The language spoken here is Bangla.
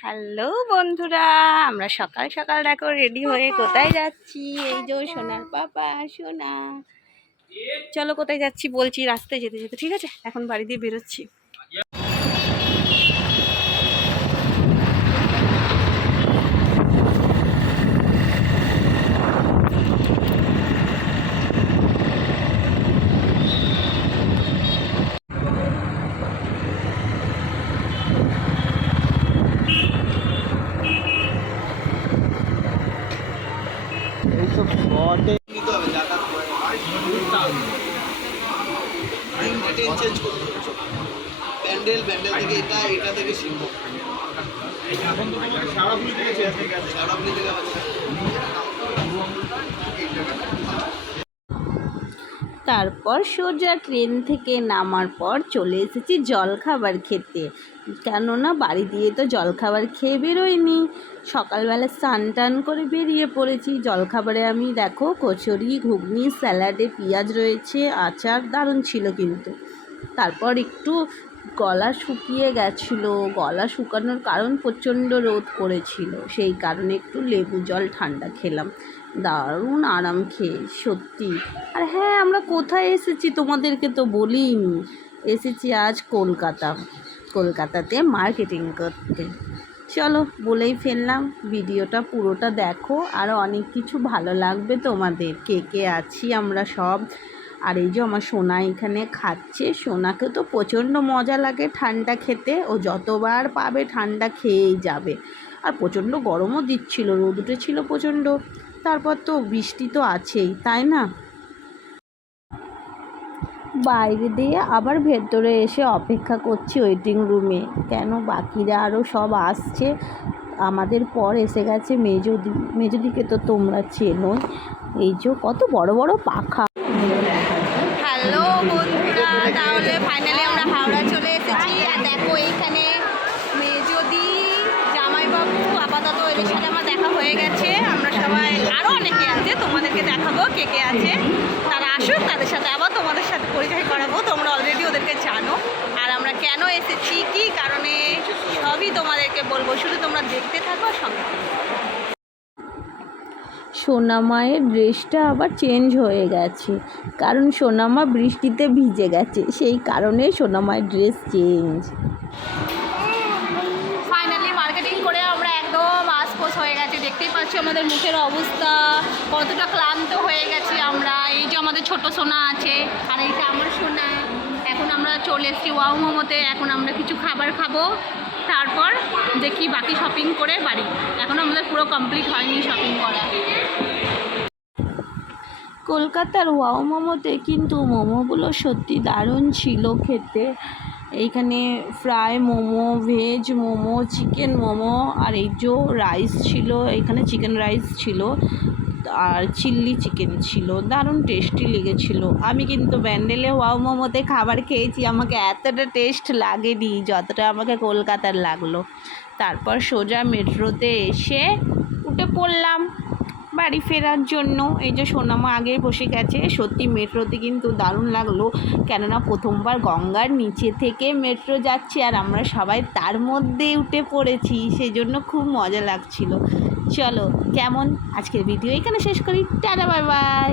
হ্যালো বন্ধুরা, আমরা সকাল সকাল দেখো রেডি হয়ে কোথায় যাচ্ছি। এই যে সোনার পাপা সোনা, চলো কোথায় যাচ্ছি বলছি রাস্তায় যেতে যেতে, ঠিক আছে? এখন বাড়ি দিয়ে বেরোচ্ছি। এইসব শর্টে প্যান্ডেল থেকে এটা থেকে শিল্প তারপর সোজা ট্রেন থেকে নামার পর চলে এসেছি জলখাবার খেতে, কেননা বাড়ি দিয়ে তো জলখাবার খেয়ে বেরোয়নি। সকালবেলা স্নান টান করে বেরিয়ে পড়েছি। জলখাবারে আমি দেখো কচুরি, ঘুগনি, স্যালাডে পেঁয়াজ রয়েছে, আচার, দারুণ ছিল কিন্তু। তারপর একটু গলা শুকিয়ে গেছিলো, গলা শুকানোর কারণ প্রচণ্ড রোদ করেছিল, সেই কারণে একটু লেবু জল ঠান্ডা খেলাম। দারুণ আরাম খেয়ে সত্যি। আর হ্যাঁ, আমরা কোথায় এসেছি তোমাদেরকে তো বলিনি। এসেছি আজ কলকাতাতে মার্কেটিং করতে। চলো বলেই ফেললাম, ভিডিওটা পুরোটা দেখো, আরও অনেক কিছু ভালো লাগবে তোমাদের। কে কে আছি আমরা সব। আর এই যে আমার সোনা এখানে খাচ্ছে। সোনাকে তো প্রচণ্ড মজা লাগে ঠান্ডা খেতে, ও যতবার পাবে ঠান্ডা খেয়েই যাবে। আর প্রচণ্ড গরমও দিচ্ছিল, রোদ উঠেছিল প্রচণ্ড। তারপর তো বৃষ্টি তো আছেই, তাই না? বাইরে দিয়ে আবার ভেতরে এসে অপেক্ষা করছি ওয়েটিং রুমে, কেন বাকিরা আরও সব আসছে। আমাদের পর এসে গেছে মেজদিকে তো তোমরা চেনোই। এই যে কত বড় বড় পাখা। হ্যালো বন্ধুরা, তাহলে ফাইনালি আমরা হাওড়া চলে এসেছি। আর দেখো এইখানে মেজদি, জামাইবাবু, আপাতত এদের সাথে আমার দেখা হয়ে গেছে। আমরা সবাই, আরও অনেকে আছে, তোমাদেরকে দেখাবো কে কে আছে। তারা আসুক, তাদের সাথে আবার তোমাদের সাথে পরিচয় করাবো। তোমরা অলরেডি ওদেরকে জানো। আর আমরা কেন এসেছি, কী কারণে, সবই তোমাদেরকে বলবো, শুধু তোমরা দেখতে থাকো সঙ্গে। সোনামায়ের ড্রেসটা আবার চেঞ্জ হয়ে গেছে, কারণ সোনামা বৃষ্টিতে ভিজে গেছে, সেই কারণে সোনামায়ের ড্রেস চেঞ্জ। ফাইনালি মার্কেটিং করে আমরা একদম আশপোষ হয়ে গেছে। দেখতেই পাচ্ছি আমাদের মুখের অবস্থা, কতটা ক্লান্ত হয়ে গেছি আমরা। এই যে আমাদের ছোট সোনা আছে, আর এই যে আমার সোনা। এখন আমরা চলে এসেছি ওয়াও মোমোতে। এখন আমরা কিছু খাবার খাবো, তারপর দেখি বাকি শপিং করে বাড়ি। এখন আমাদের পুরো কমপ্লিট হয়নি শপিং করা। কলকাতার ওয়াও মোমোতে কিন্তু মোমোগুলো সত্যি দারুণ ছিল খেতে। এইখানে fry momo, veg momo, chicken momo, আর এই যে রাইস ছিল, এখানে চিকেন রাইস ছিল, আর চিল্লি চিকেন ছিল, দারুণ টেস্টি লেগেছিল। আমি কিন্তু ব্যান্ডেলে ওয়াও মোমোতে খাবার খেয়েছি, আমাকে এতটা টেস্ট লাগেনি যতটা আমাকে কলকাতার লাগলো। তারপর সোজা মেট্রোতে এসে উঠে পড়লাম বাড়ি ফেরার জন্য। এই যে সোনামা আগে বসে গেছে। সত্যি মেট্রোতে কিন্তু দারুণ লাগলো, কেননা প্রথমবার গঙ্গার নিচে থেকে মেট্রো যাচ্ছে, আর আমরা সবাই তার মধ্যে উঠে পড়েছি, সেই জন্য খুব মজা লাগছিল। চলো কেমন, আজকের ভিডিও এখানে শেষ করি। Tata, bye bye.